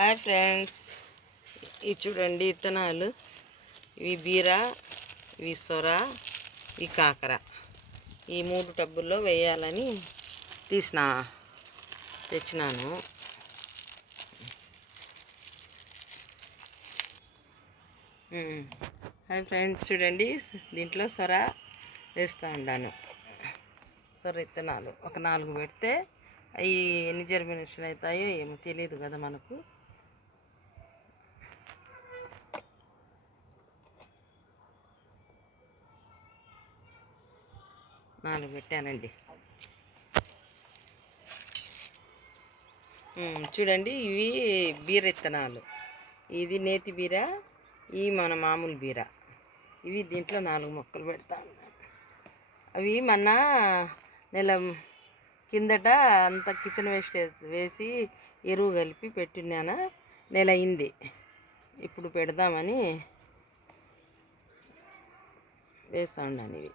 Hi friends, ఇవి చూడండి విత్తనాలు. ఇవి బీర, ఇవి సొర, ఇవి కాకర. ఈ 3 టబ్బుల్లో వేయాలని తెచ్చినాను. హాయ్ ఫ్రెండ్స్, చూడండి దీంట్లో సొర వేస్తూ ఉన్నాను. సొర విత్తనాలు ఒక 4 పెడితే అవి ఎన్ని జర్మినేషన్ అవుతాయో ఏమో తెలియదు కదా మనకు. నాలుగు పెట్టానండి. చూడండి, ఇవి బీర విత్తనాలు. ఇది నేతి బీర, ఇవి మన మామూలు బీర. ఇవి దీంట్లో 4 మొక్కలు పెడతాను. అవి మొన్న నెల కిందట అంత కిచెన్ వేస్టేజ్ వేసి ఎరువు కలిపి పెట్టినాను. నెల అయింది. ఇప్పుడు పెడదామని వేస్తా ఉన్నాను. ఇవి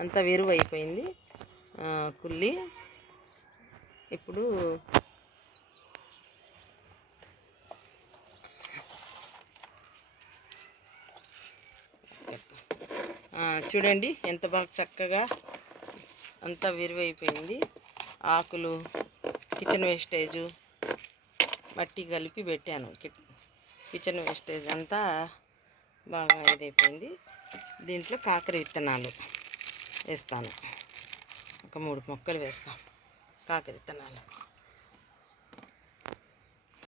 అంతా ఎరువు అయిపోయింది కుళ్ళి. ఇప్పుడు చూడండి ఎంత బాగా చక్కగా అంతా విరువైపోయింది. ఆకులు, కిచెన్ వేస్టేజు, మట్టి కలిపి పెట్టాను. కిచెన్ వేస్టేజ్ అంతా బాగా ఇదైపోయింది. దీంట్లో కాకర విత్తనాలు వేస్తాను. ఒక 3 మొక్కలు వేస్తాం కాకర విత్తనాలు.